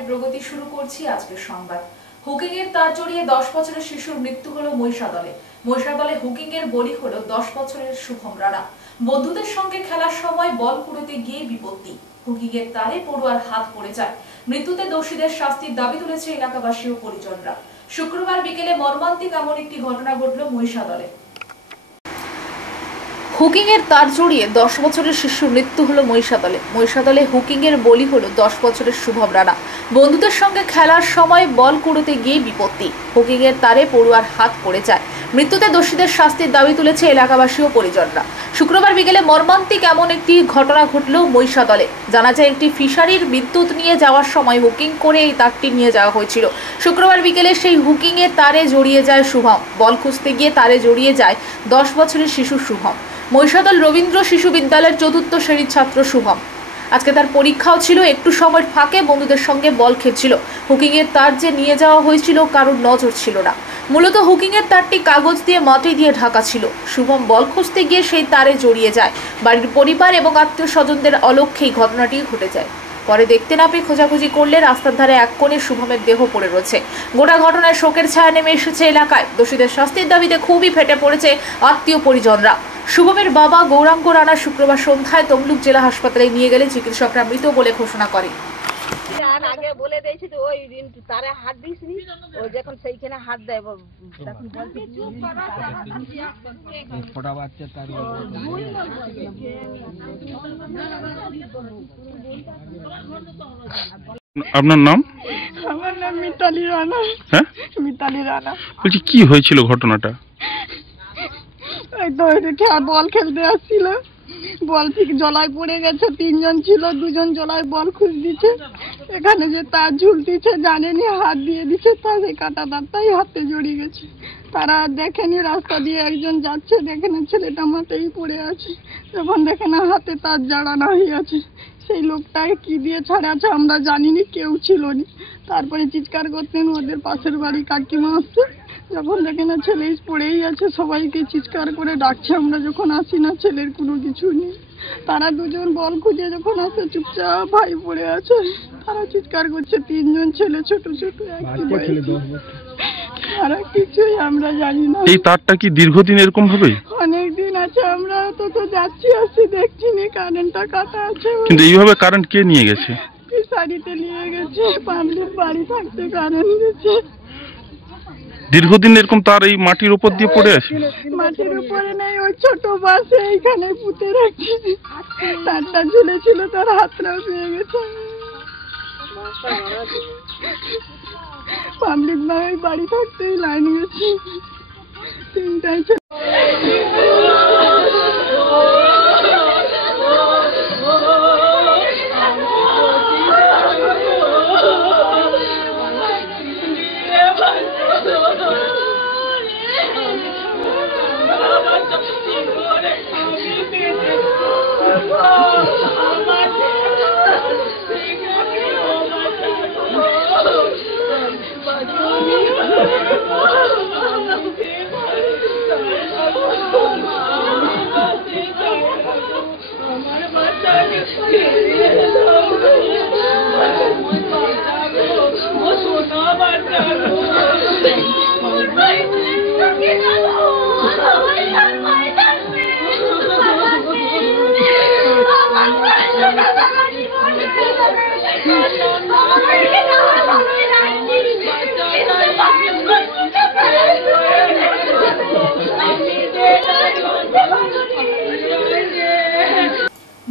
আমি প্রগতি শুরু করছি আজকের সংবাদ। হুকিং এর তার জড়িয়ে 10 বছরের শিশুর মৃত্যু হলো মহিষাদলে। মহিষাদলে হুকিং এর বলি হলো 10 বছরের শুভম রানা। বন্ধুদের সঙ্গে খেলার সময় বল কুড়োতে গিয়ে বিপত্তি। হুকিং এর তারে পড়ুয়ার হাত পড়ে যায়। মৃত্যুতে দোষীদের শাস্তির দাবি তুলেছে এলাকাবাসী ও পরিজনরা। শুক্রবার বিকেলে মর্মান্তিক এমন একটি ঘটনা ঘটল মহিষাদলে। হুকিং এর তার জড়িয়ে 10 বছরের শিশুর মৃত্যু হলো মহিষাদলে। মহিষাদলে হুকিং এর বলি হলো 10 বছরের শুভম রানা। বন্ধুদের সঙ্গে খেলার সময় বল কুড়োতে গিয়ে বিপত্তি। হুকিং এর তারে পড়ুয়ার হাত পড়ে যায়। মৃত্যুতে দোষীদের শাস্তির দাবি তুলেছে এলাকাবাসী ও পরিজনরা। শুক্রবার বিকেলে মর্মান্তিক এমন একটি ঘটনা ঘটল মহিষাদলে। জানা যায় একটি ফিশারির বিদ্যুৎ নিয়ে যাওয়ার সময় হুকিং করে এই তারটি নিয়ে যাওয়া হয়েছিল। শুক্রবার বিকেলে সেই হুকিং এর তারে জড়িয়ে যায় শুভম। বল খুঁজতে গিয়ে তারে জড়িয়ে যায় 10 বছরের শিশু শুভম। মহিষাদল রবীন্দ্র শিশু বিদ্যালয়ের 4র্থ শ্রেণীর ছাত্র শুভম। আজকে তার পরীক্ষাও ছিল। একটু সময়ের ফাঁকে বন্ধুদের সঙ্গে বল খেলছিল। হুকিং এর তার যে নিয়ে যাওয়া হয়েছিল কারোর নজর ছিল না। মূলত হুকিং এর তারটি কাগজ দিয়ে মাটি দিয়ে ঢাকা ছিল। শুভম বল খুঁজতে গিয়ে সেই তারে জড়িয়ে যায়। বাড়ির পরিবার এবং আত্মীয় স্বজনদের অলক্ষ্যেই ঘটনাটি ঘটে যায়। পরে দেখতে না পেয়ে খোঁজাখুঁজি করলে রাস্তার ধারে এক কোণে শুভমের দেহ পড়ে রয়েছে। গোটা ঘটনায় শোকের ছায়া নেমে এসেছে এলাকায়। দোষীদের শাস্তির দাবিতে খুবই ফেটে পড়েছে আত্মীয় পরিজনরা। শুভমের বাবা গৌরাঙ্গ রানা শুক্রবার সন্ধ্যায় তমলুক জেলা হাসপাতালে নিয়ে গেলে চিকিৎসকরা মৃত বলে ঘোষণা করে। আগে বলে দিয়েছি তো ওই তারে হাত দিসনি, ও যখন সেইখানে হাত দেয় তখন ছোটা বাচ্চা তার আপনার নাম? আমার নাম মিতালি রানা। হ্যাঁ, মিতালি রানা। বলছি কি হয়েছিল ঘটনাটা? এই তো বল খেলতে আসছিল, বল ঠিক জলায় পড়ে গেছে। 3 জন ছিল, 2 জন জলায় বল খুঁজ দিচ্ছে। এখানে যে তার ঝুলতিছে জানেনি, হাত দিয়ে দিচ্ছে, তার এই কাটা তারটাই হাতে জড়িয়ে গেছে। তারা দেখেনি, রাস্তা দিয়ে একজন যাচ্ছে, দেখে না ছেলেটা মাঠেই পড়ে আছে। যখন দেখে না হাতে তার জড়ানো হয়ে আছে, সেই লোকটাকে কি দিয়ে ছাড়াচ্ছে আমরা জানিনি, কেউ ছিল না। তারপরে চিৎকার করতেন, ওদের পাশের বাড়ি কাকিমা আসছে, যখন দেখে না ছেলে পড়েই আছে সবাইকে চিৎকার করে ডাকছে। আমরা যখন আসি না, ছেলের কোনো কিছু নেই। তারা 2 জন বল খুঁজে যখন আসে, চুপচাপ ভাই পড়ে আছে। তারা চিৎকার করছে, 3 জন ছেলে, ছোট ছোট, আর কিছুই আমরা জানি না। এই তারটা কি দীর্ঘদিন এরকম হবে? অনেক দিন আছে, আমরা তো যাচ্ছি আসছি দেখছি না, কারেন্টটা কাটা আছে। কিন্তু এইভাবে কারেন্ট কে নিয়ে গেছে? ফিশারিতে নিয়ে গেছে, পাবলিক বাড়ি থাকতে কারেন্ট গেছে। দীর্ঘদিন এরকম তার এই মাটির উপর দিয়ে পড়ে আছে? মাটির উপরে নেই, ওই ছোট বাসে এইখানে পুঁতে রাখছে। তারটা ঝুলেছিল, তার হাতটাও পেয়ে গেছে। পাবলিক বাড়ি থাকতেই লাইন গেছে। 3টায়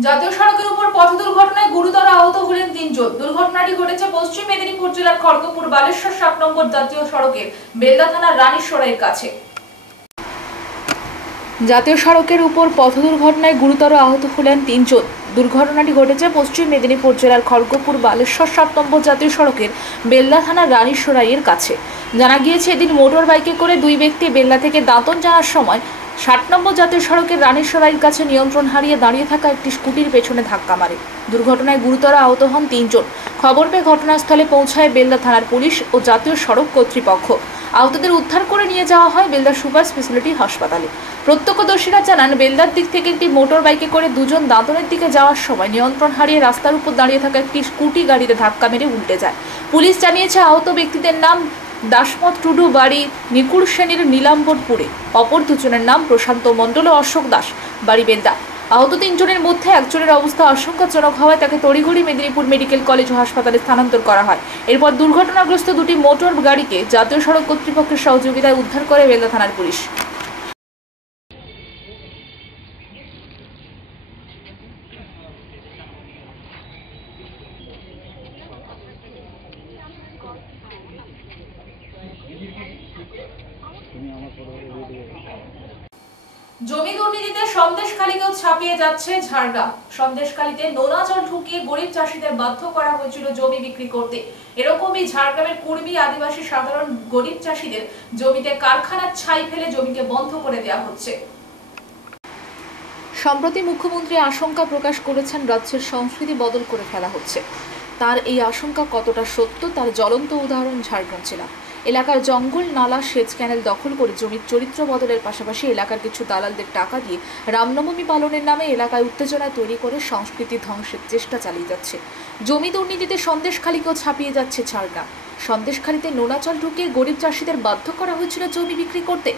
জাতীয় সড়কের উপর পথ দুর্ঘটনায় গুরুতর আহত হলেন 3 জন। দুর্ঘটনাটি ঘটেছে পশ্চিম মেদিনীপুর জেলার খড়গপুর বালেশ্বর 7 নম্বর জাতীয় সড়কের বেলদা থানার রানীসরাইয়ের কাছে। জাতীয় সড়কের উপর পথ দুর্ঘটনায় গুরুতর আহত হলেন 3 জন। দুর্ঘটনাটি ঘটেছে পশ্চিম মেদিনীপুর জেলার খড়গপুর বালেশ্বর 7 নম্বর জাতীয় সড়কের বেলদা থানার রানীসরাইয়ের কাছে। জানা গিয়েছে, এদিন মোটর বাইকে করে 2 ব্যক্তি বেলদা থেকে দাঁতন যাওয়ার সময় 60 নম্বর জাতীয় সড়কের রানেশ্বরাইয়ের কাছে নিয়ন্ত্রণ হারিয়ে দাঁড়িয়ে থাকা একটি স্কুটির পেছনে ধাক্কা মারে। দুর্ঘটনায় গুরুতর আহত হন 3 জন। খবর পেয়ে ঘটনাস্থলে পৌঁছায় বেলদা থানার পুলিশ ও জাতীয় সড়ক কর্তৃপক্ষ। আহতদের উদ্ধার করে নিয়ে যাওয়া হয় বেলদা সুপার স্পেশালিটি হাসপাতালে। প্রত্যক্ষদর্শীরা জানান, বেলদার দিক থেকে একটি মোটর বাইকে করে দুজন দাঁতনের দিকে যাওয়ার সময় নিয়ন্ত্রণ হারিয়ে রাস্তার উপর দাঁড়িয়ে থাকা একটি স্কুটি গাড়িতে ধাক্কা মেরে উল্টে যায়। পুলিশ জানিয়েছে, আহত ব্যক্তিদের নাম দাসমত টুডু, বাড়ি নিকুড় শ্রেণীর নীলাম্বরপুরে। অপর দুজনের নাম প্রশান্ত মণ্ডল ও অশোক দাস, বাড়ি বেলদা। আহত 3 জনের মধ্যে একজনের অবস্থা আশঙ্কাজনক হওয়ায় তাকে তড়িঘড়ি মেদিনীপুর মেডিকেল কলেজ ও হাসপাতালে স্থানান্তর করা হয়। এরপর দুর্ঘটনাগ্রস্ত দুটি মোটর গাড়িকে জাতীয় সড়ক কর্তৃপক্ষের সহযোগিতায় উদ্ধার করে বেলদা থানার পুলিশ। জমি দুর্নীতিতে সন্দেশখালীকেও ছাপিয়ে যাচ্ছে ঝাড়গ্রাম। সন্দেশখালীতে নোনা জল ঢুকিয়ে গরিব চাষিদের বাধ্য করা হয়েছিল জমি বিক্রি করতে। এরকমই ঝাড়গ্রামের কুর্মী আদিবাসী সাধারণ গরিব চাষিদের জমিতে কারখানার ছাই ফেলে জমিকে বন্ধ করে দেওয়া হচ্ছে। সম্প্রতি মুখ্যমন্ত্রী আশঙ্কা প্রকাশ করেছেন, রাজ্যের সংস্কৃতি বদল করে ফেলা হচ্ছে। তার এই আশঙ্কা কতটা সত্য তার জ্বলন্ত উদাহরণ ঝাড়গ্রাম জেলা। এলাকার জঙ্গল, নালা, সেচ ক্যানেল দখল করে জমির চরিত্র বদলের পাশাপাশি এলাকার কিছু দালালদের টাকা দিয়ে রামনবমী পালনের নামে এলাকায় উত্তেজনা তৈরি করে সংস্কৃতি ধ্বংসের চেষ্টা চালিয়ে যাচ্ছে। জমি দুর্নীতিতে সন্দেশখালীকেও ছাপিয়ে যাচ্ছে ঝাড়গ্রাম। সন্দেশখালীতে নোনাচল ঢুকিয়ে গরিব চাষিদের বাধ্য করা হয়েছিল জমি বিক্রি করতে।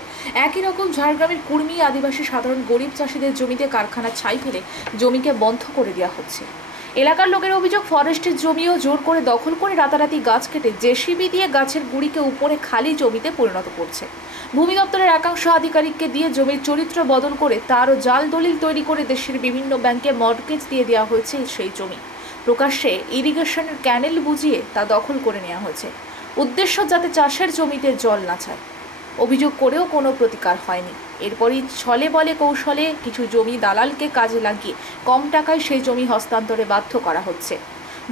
একই রকম ঝাড়গ্রামের কুর্মী আদিবাসী সাধারণ গরিব চাষিদের জমিতে কারখানা ছাই ফেলে জমিকে বন্ধ করে দেওয়া হচ্ছে। এলাকার লোকের অভিযোগ, ফরেস্টের জমিও জোর করে দখল করে রাতারাতি গাছ কেটে জেসিবি দিয়ে গাছের গুড়িকে উপরে খালি জমিতে পরিণত করছে। ভূমি দপ্তরের একাংশ আধিকারিককে দিয়ে জমির চরিত্র বদল করে তারও জাল দলিল তৈরি করে দেশের বিভিন্ন ব্যাংকে মর্টগেজ দিয়ে দেওয়া হয়েছে সেই জমি। প্রকাশ্যে ইরিগেশনের ক্যানেল বুঝিয়ে তা দখল করে নেওয়া হয়েছে, উদ্দেশ্য যাতে চাষের জমিতে জল না ছায়। অভিযোগ করেও কোনো প্রতিকার হয়নি। এরপরই ছলে বলে কৌশলে কিছু জমি দালালকে কাজে লাগিয়ে কম টাকায় সেই জমি হস্তান্তরে বাধ্য করা হচ্ছে।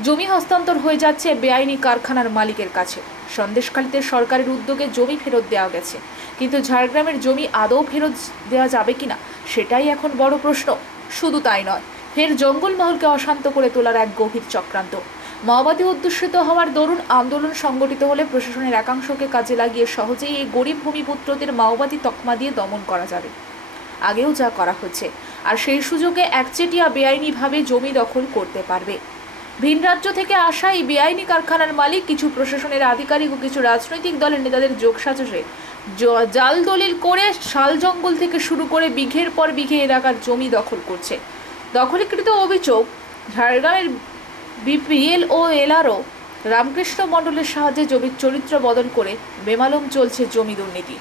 জমি হস্তান্তর হয়ে যাচ্ছে বেআইনি কারখানার মালিকের কাছে। সন্দেশখালীতে সরকারের উদ্যোগে জমি ফেরত দেওয়া গেছে, কিন্তু ঝাড়গ্রামের জমি আদৌ ফেরত দেওয়া যাবে কিনা সেটাই এখন বড় প্রশ্ন। শুধু তাই নয়, ফের জঙ্গলমহলকে অশান্ত করে তোলার এক গভীর চক্রান্ত। মাওবাদী অধ্যুষিত হওয়ার দরুন আন্দোলন সংগঠিত হলে প্রশাসনের একাংশকে কাজে লাগিয়ে সহজেই এই গরিব ভূমিপুত্রদের মাওবাদী তকমা দিয়ে দমন করা যাবে। আগেও যা করা হচ্ছে, আর সেই সুযোগে একচেটিয়া বেআইনিভাবে জমি দখল করতে পারবে। ভিন রাজ্য থেকে আসা এই বেআইনি কারখানার মালিক কিছু প্রশাসনের আধিকারিক ও কিছু রাজনৈতিক দলের নেতাদের যোগসাজশে জাল দলিল করে শাল জঙ্গল থেকে শুরু করে বিঘের পর বিঘে এলাকার জমি দখল করছে। দখলীকৃত অভিযোগ, ঝাড়গ্রামের বিপিএল ও এলআরও রামকৃষ্ণ মণ্ডলের সাহায্যে জমির চরিত্র বদল করে বেমালুম চলছে জমি দুর্নীতি।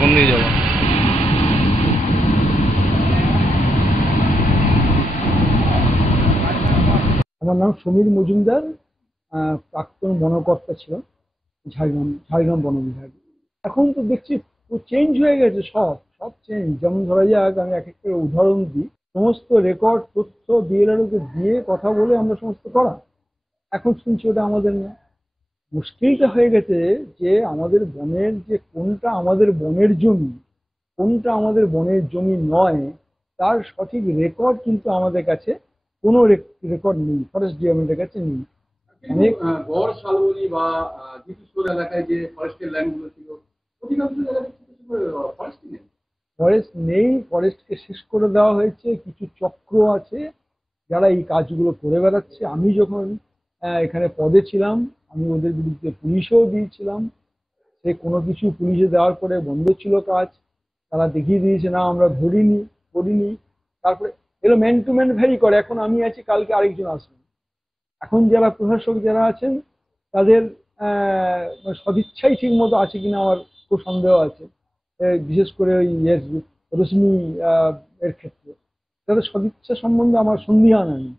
কোন দিকে যাবো? আমার নাম সমীর মজুমদার, প্রাক্তন বনকর্তা ছিলাম ঝাড়গ্রাম বন বিভাগ। এখন তো দেখছি চেঞ্জ হয়ে গেছে, সব চেঞ্জ। যেমন ধরা যাক, আমি এক একটা উদাহরণ দিই, সমস্ত রেকর্ড তথ্য বিএলআরওকে দিয়ে কথা বলে আমরা সমস্ত করা। এখন শুনছি ওটা আমাদের না। মুশকিলটা হয়ে গেছে যে আমাদের বনের যে কোনটা আমাদের বনের জমি, কোনটা আমাদের বনের জমি নয়, তার সঠিক রেকর্ড কিন্তু আমাদের কাছে কোনো রেকর্ড নেই, ফরেস্ট ডিপার্টমেন্টের কাছে নেই। অনেক গড় শালবনি বা জিতুস্কোর এলাকায় যে ফরেস্টের ল্যান্ডগুলো ছিল, অধিকাংশ জায়গায় ফরেস্টই নেই। ফরেস্ট নেই, ফরেস্টকে শেষ করে দেওয়া হয়েছে। কিছু চক্র আছে যারা এই কাজগুলো করে বেড়াচ্ছে। আমি যখন এখানে পদে ছিলাম, আমি ওদের বিরুদ্ধে পুলিশেও দিয়েছিলাম। সে কোনো কিছু পুলিশে দেওয়ার পরে বন্ধ ছিল কাজ, তারা দেখিয়ে দিয়েছে না আমরা ধরিনি করিনি। তারপরে এগুলো ম্যান টু ম্যান ভ্যারি করে। এখন আমি আছি, কালকে আরেকজন আসবেন। এখন যারা প্রশাসক যারা আছেন তাদের সদিচ্ছাই ঠিক মতো আছে কিনা আমার খুব সন্দেহ আছে। বিশেষ করে ওই রশ্মি এর ক্ষেত্রে তাদের সদিচ্ছা সম্বন্ধে আমার সন্দেহান আমি।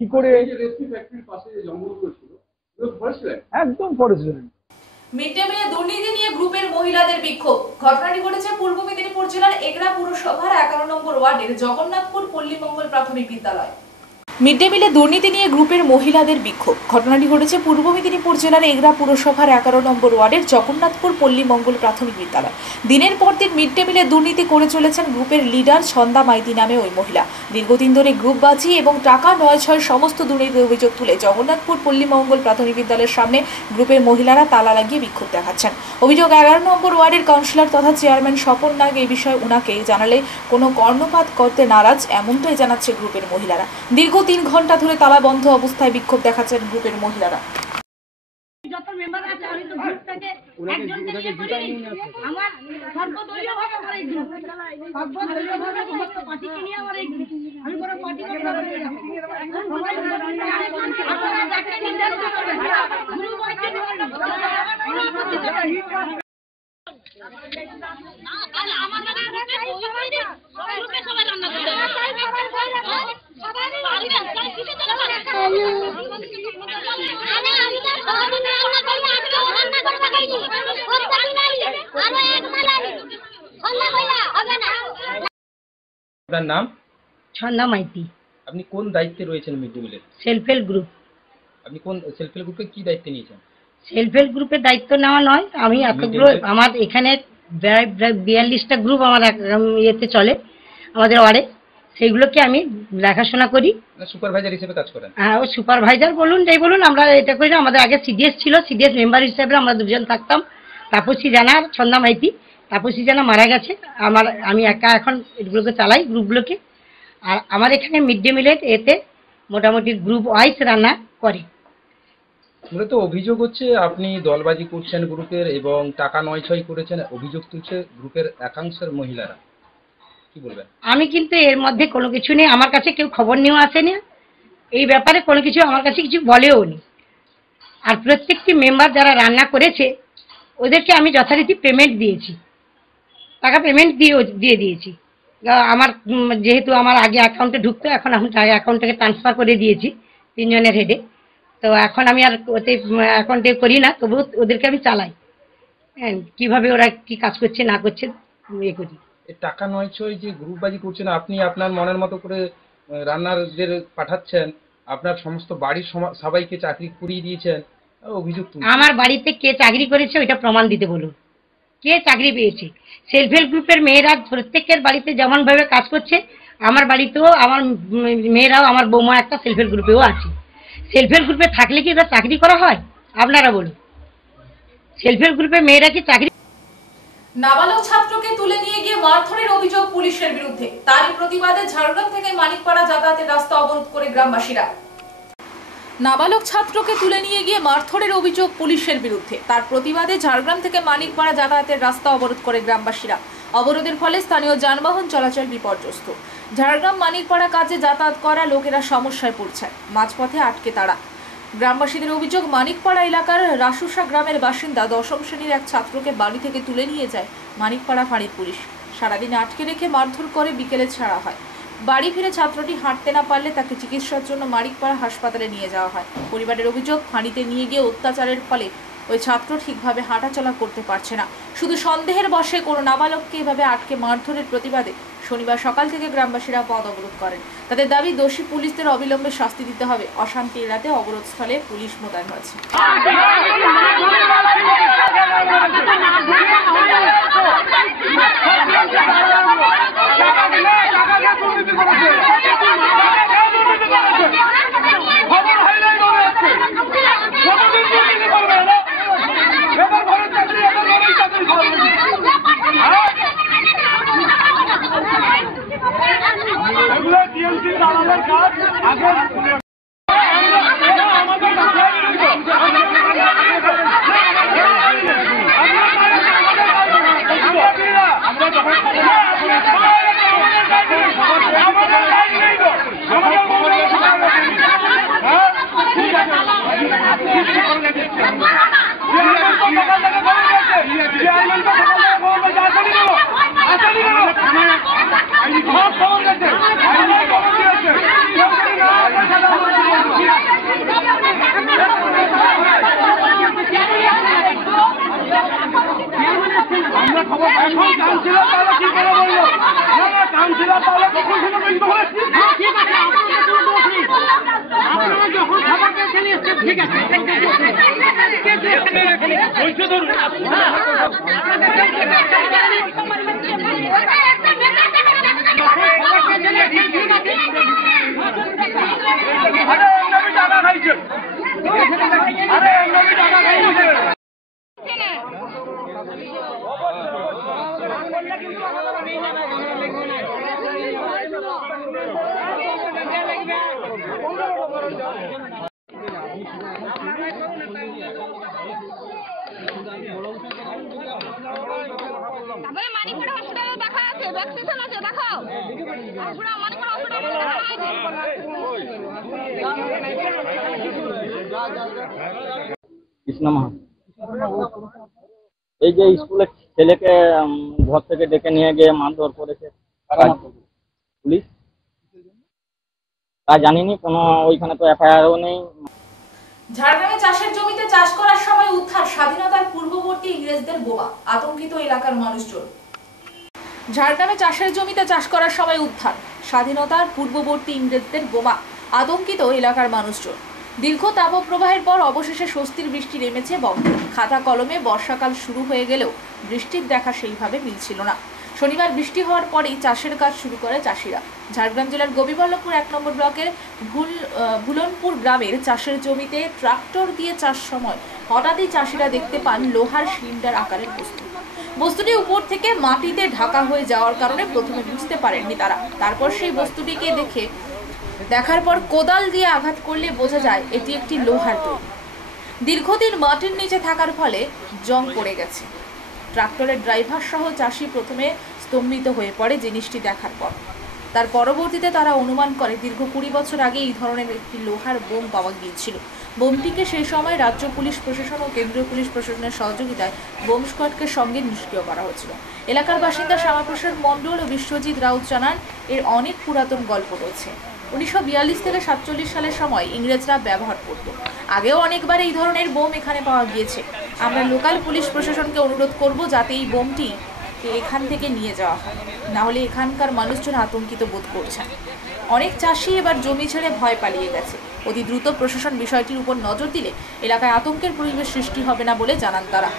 কি করে এই যে রেসপি ফ্যাক্টরির পাশে যে জঙ্গলগুলো ছিল এগুলো ফরেস্ট ল্যান্ড। একদম ফরেস্ট ল্যান্ড। মিড ডে মিলে দুর্নীতি নিয়ে গ্রুপের মহিলাদের বিক্ষোভ। ঘটনাটি ঘটেছে পূর্ব মেদিনীপুর জেলার এগরা পুরসভার 11 নম্বর ওয়ার্ডের জগন্নাথপুর পল্লীমঙ্গল প্রাথমিক বিদ্যালয়। মিড ডে মিলে দুর্নীতি নিয়ে গ্রুপের মহিলাদের বিক্ষোভ। ঘটনাটি ঘটেছে পূর্ব মেদিনীপুর জেলার এগরা পুরসভার 11 নম্বর ওয়ার্ডের জগন্নাথপুর পল্লীমঙ্গল প্রাথমিক বিদ্যালয়। দিনের পর দিন মিড ডে মিলে দুর্নীতি করে চলেছেন গ্রুপের লিডার ছন্দা মাইতি নামে ওই মহিলা। দীর্ঘদিন ধরে গ্রুপ বাজি এবং টাকা 9-6 সমস্ত দুর্নীতির অভিযোগ তুলে জগন্নাথপুর পল্লীমঙ্গল প্রাথমিক বিদ্যালয়ের সামনে গ্রুপের মহিলারা তালা লাগিয়ে বিক্ষোভ দেখাচ্ছেন। অভিযোগ 11 নম্বর ওয়ার্ডের কাউন্সিলর তথা চেয়ারম্যান স্বপন নাগ এই বিষয়ে উনাকে জানালে কোনো কর্ণপাত করতে নারাজ, এমনটাই জানাচ্ছে গ্রুপের মহিলারা। দীর্ঘ 3 ঘন্টা ধরে তালা বন্ধ অবস্থায় বিক্ষোভ দেখাচ্ছেন গ্রুপের মহিলারা। যত মেম্বার আছে আমি তো গ্রুপ থেকে একজনকে নিয়ে করি। আমার সর্বদলীয়ভাবে আমার এই গ্রুপ, সর্বদলীয়ভাবে সমস্ত পার্টিকে নিয়ে আমার এই গ্রুপ। আমি কোনো পার্টি করতে পারি না। আপনারা যাকে নির্দেশ করবেন গ্রুপ আছে সবাই রান্না করে আপনার নাম? ছন্দা মাইতি। আপনি কোন দায়িত্বে রয়েছেন মিড ডে মিলের? Self help group. আপনি কোন সেলফ হেল্প গ্রুপে কি দায়িত্ব নিয়েছেন? সেলফ হেল্প গ্রুপের দায়িত্ব নেওয়া নয়, আমি এতগুলো আমার এখানে 42টা গ্রুপ আমার ইয়েতে চলে আমাদের ওয়ার্ডে, সেইগুলোকে আমি দেখাশোনা করি। সুপারভাইজার হিসেবে কাজ করেন? হ্যাঁ, ও সুপারভাইজার বলুন যাই বলুন, আমরা এটা করি না। আমাদের আগে সিডিএস ছিল, সিডিএস মেম্বার হিসেবে আমরা 2 জন থাকতাম, তাপসী জানা আর ছন্দা মাইতি। তাপসী জানা মারা গেছে, আমি একা এখন এগুলোকে চালাই গ্রুপগুলোকে। আর আমার এখানে মিড ডে মিলের এতে মোটামুটি গ্রুপ ওয়াইজ রান্না করে। মূলত অভিযোগ হচ্ছে আপনি দলবাজি করছেন গ্রুপের এবং টাকা 9-6 করেছেন, অভিযোগ তুলছে গ্রুপের একাংশের মহিলারা। কি বলবেন? আমি কিন্তু এর মধ্যে কোনো কিছু নেই, আমার কাছে কেউ খবর নিয়েও আসেনি, এই ব্যাপারে কোনো কিছু আমার কাছে কিছু বলেও নি। আর প্রত্যেকটি মেম্বার যারা রান্না করেছে ওদেরকে আমি যথারীতি পেমেন্ট দিয়েছি, টাকা পেমেন্ট দিয়ে দিয়েছি। আমার যেহেতু আমার আগে অ্যাকাউন্টে ঢুকতো, এখন আমি অ্যাকাউন্ট থেকে ট্রান্সফার করে দিয়েছি 3 জনের হেডে। তো এখন আমি আর ওতে অ্যাকাউন্টে করি না, তবু ওদেরকে আমি চালাই। হ্যাঁ, কীভাবে ওরা কি কাজ করছে না করছে ইয়ে করি। টাকা 9-6 যে গ্রুপবাজি করছেন, আপনি আপনার মনের মতো করে রান্নারদের পাঠাচ্ছেন, আপনার সমস্ত বাড়ির সবাইকে চাকরি করিয়ে দিয়েছেন, অভিযোগ তুলছেন। আমার বাড়িতে কে চাকরি করেছে ওইটা প্রমাণ দিতে বলুন, কে চাকরি পেয়েছে। সেলফ হেল্প গ্রুপের মেয়েরা প্রত্যেকের বাড়িতে যেমনভাবে কাজ করছে, আমার বাড়িতেও আমার মেয়েরাও, আমার বৌমা একটা সেলফ হেল্প গ্রুপেও আছে। সেলফ হেল্প গ্রুপে থাকলে কি এবার চাকরি করা হয়? আপনারা বলুন, সেলফ হেল্প গ্রুপের মেয়েরা কি চাকরি? নাবালক ছাত্রকে তুলে নিয়ে গিয়ে মারধরের অভিযোগ পুলিশের বিরুদ্ধে। তারই প্রতিবাদে ঝাড়গ্রাম থেকে মানিকপাড়া যাতায়াতের রাস্তা অবরোধ করে গ্রামবাসীরা। নাবালক ছাত্রকে তুলে নিয়ে গিয়ে মারধরের অভিযোগ পুলিশের বিরুদ্ধে, তার প্রতিবাদে ঝাড়গ্রাম থেকে মানিকপাড়া যাতায়াতের রাস্তা অবরোধ করে গ্রামবাসীরা। অবরোধের ফলে স্থানীয় যানবাহন চলাচল বিপর্যস্ত। ঝাড়গ্রাম মানিকপাড়া কাজে যাতায়াত করা লোকেরা সমস্যায় পড়ছে, মাঝপথে আটকে তারা। গ্রামবাসীদের অভিযোগ, মানিকপাড়া এলাকার রাসুসা গ্রামের বাসিন্দা 10ম শ্রেণীর এক ছাত্রকে বাড়ি থেকে তুলে নিয়ে যায় মানিকপাড়া ফাঁড়ির পুলিশ। সারাদিন আটকে রেখে মারধর করে বিকেলে ছাড়া হয়। বাড়ি ফিরে ছাত্রটি হাঁটতে না পারলে তাকে চিকিৎসার জন্য মানিকপাড়া হাসপাতালে নিয়ে যাওয়া হয়। পরিবারের অভিযোগ, ফাঁড়িতে নিয়ে গিয়ে অত্যাচারের ফলে ওই ছাত্র ঠিকভাবে হাঁটাচলা করতে পারছে না। শুধু সন্দেহের বশে কোনো নাবালককে এভাবে আটকে মারধরের প্রতিবাদে শনিবার সকাল থেকে গ্রামবাসীরা পথ অবরোধ করেন। তাদের দাবি, দোষী পুলিশদের অবিলম্বে শাস্তি দিতে হবে। অশান্তি এড়াতে অবরোধস্থলে পুলিশ মোতায়েন হয়েছে। আমরা মানিকপুর হসপিটালে দেখা আছে, ভ্যাকসিনেশন আছে, দেখাও। মানিকপুর হসপিটালে দেখা আছে। কৃষ্ণ মাহাত। এই যে স্কুলের ছেলেকে ঘর থেকে ডেকে নিয়ে গিয়ে মারধর করেছে পুলিশ, তা জানিনি, কোনো ওইখানে তো এফআইআরও নেই। ঝাড়গ্রামে চাষের জমিতে চাষ করার সময় উদ্ধার স্বাধীনতার পূর্ববর্তী ইংরেজদের বোমা, আতঙ্কিত এলাকার মানুষজন। ঝাড়গ্রামে চাষের জমিতে চাষ করার সময় উদ্ধার স্বাধীনতার পূর্ববর্তী ইংরেজদের বোমা, আতঙ্কিত এলাকার মানুষজন। দীর্ঘ তাপপ্রবাহের পর অবশেষে স্বস্তির বৃষ্টি নেমেছে বঙ্গে। খাতা কলমে বর্ষাকাল শুরু হয়ে গেলেও বৃষ্টির দেখা সেইভাবে মিলছিল না। শনিবার বৃষ্টি হওয়ার পরেই চাষের কাজ শুরু করে চাষিরা। ঝাড়গ্রাম জেলার গোবিবল্লভপুর 1 নম্বর ব্লকের ভুলনপুর গ্রামের চাষের জমিতে ট্রাক্টর দিয়ে চাষ সময় হঠাৎই চাষিরা দেখতে পান লোহার সিলিন্ডার আকারের বস্তুটি উপর থেকে মাটিতে ঢাকা হয়ে যাওয়ার কারণে প্রথমে বুঝতে পারেননি তারা। তারপর সেই বস্তুটিকে দেখার পর কোদাল দিয়ে আঘাত করলে বোঝা যায় এটি একটি লোহার তৈরি। দীর্ঘদিন মাটির নিচে থাকার ফলে জং পড়ে গেছে। ট্রাক্টরের ড্রাইভার সহ চাষি প্রথমে স্তম্ভিত হয়ে পড়ে জিনিসটি দেখার পর। তার পরবর্তীতে তারা অনুমান করে দীর্ঘ 20 বছর আগে এই ধরনের একটি লোহার বোম পাওয়া গিয়েছিল। বোমটিকে সেই সময় রাজ্য পুলিশ প্রশাসন ও কেন্দ্রীয় পুলিশ প্রশাসনের সহযোগিতায় বোম স্কোয়াডকে সঙ্গে নিষ্ক্রিয় করা হয়েছিল। এলাকার বাসিন্দা শ্যামাপ্রসাদ মণ্ডল ও বিশ্বজিৎ রাউত জানান, এর অনেক পুরাতন গল্প রয়েছে। 1942 থেকে 47 সালের সময় ইংরেজরা ব্যবহার করত। আগেও অনেকবার এই ধরনের বোম এখানে পাওয়া গিয়েছে। আমরা লোকাল পুলিশ প্রশাসনকে অনুরোধ করব যাতে এই বোমটি এখান থেকে নিয়ে যাওয়া হয়, না হলে এখানকার মানুষজন আতঙ্কিত বোধ করছেন। অনেক চাষি এবার জমি ছেড়ে ভয় পালিয়ে গেছে। অতি দ্রুত প্রশাসন বিষয়টির উপর নজর দিলে এলাকায় আতঙ্কের পরিবেশ সৃষ্টি হবে না বলে জানান তারা।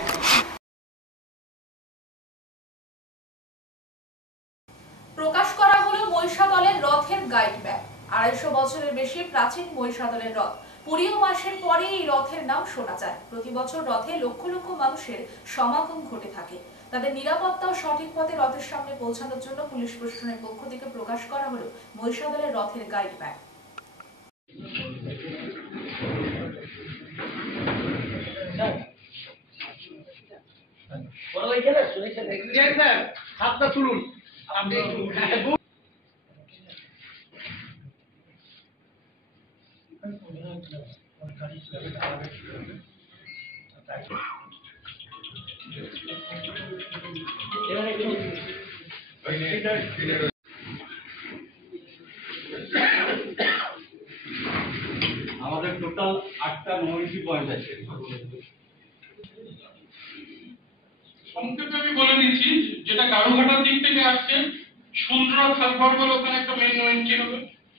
প্রকাশ করা হলো মহিষাদলের রথের গাইড ম্যাপ। 250 বছরের বেশি প্রাচীন মহিষাদলের রথ। পুরীয় মাসের পরে এই রথের নাম শোনা যায়। প্রতি বছর রথে লক্ষ লক্ষ মানুষের সমাগম ঘটে থাকে। তাদের নিরাপত্তা ও সঠিক পথে রথের সামনে পৌঁছানোর জন্য পুলিশ প্রশাসনের পক্ষ থেকে প্রকাশ করা হলো মহিষাদলের রথের গাইড ম্যাপ। আমাদের টোটাল 8টা মহিষী পয়েন্ট আছে। সংক্ষেপে আমি বলে দিচ্ছি, যেটা গাড়ুঘাটার দিক থেকে আসছে সুন্দর সার্ভার ওখানে একটা মেন নোয়েন্ট্রি হবে।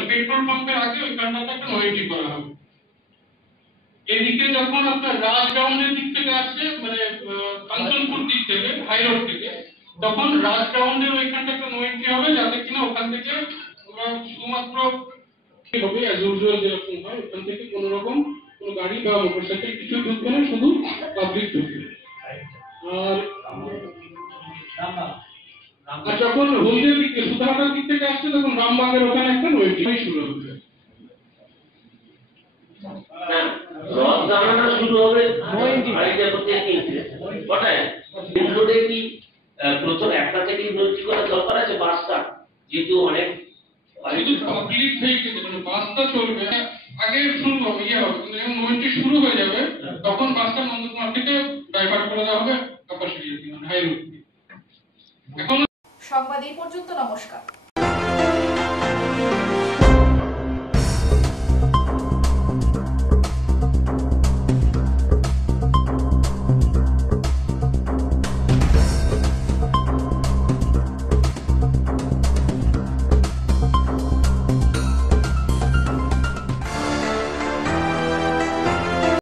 পেট্রোল পাম্পের আগে ওইখানটাতে একটা নোয়েন্ট্রি করা হবে। এদিকে যখন আপনার রাজগ্রাউন্ডের দিক থেকে আসছে, মানে কাঞ্চনপুর দিক থেকে হাই রোড থেকে, তখন রাজগ্রাউন্ডের ওইখানটা একটা নোয়েন্ট্রি হবে, যাতে কিনা ওখান থেকে শুধুমাত্র হবে অ্যাজ ইউজুয়াল যেরকম হয়, ওখান থেকে কোনো রকম কোনো গাড়ি বা মোটরসাইকেল কিছু ঢুকবে না, শুধু পাবলিক ঢুকবে। আর যখন হলদিয়ার দিক থেকে সুধাঘাটার দিক থেকে আসছে, তখন রামবাগের ওখানে একটা নোয়েন্ট্রি শুরু হবে। রথ জানানো শুরু হবে কি প্রথম একটা থেকে ইউনিটি করা দরকার আছে বাসটা, যেহেতু অনেক পাবলিক ভেহিকেল মানে বাসটা চলবে আগে শুরু হবে, কিন্তু যখন নোয়েন্ট্রি শুরু হয়ে যাবে তখন বাসটা নন্দকুমার থেকে ডাইভার্ট করে দেওয়া হবে কাপাসিয়া হাই রোড। এখন সংবাদ এই পর্যন্ত। নমস্কার।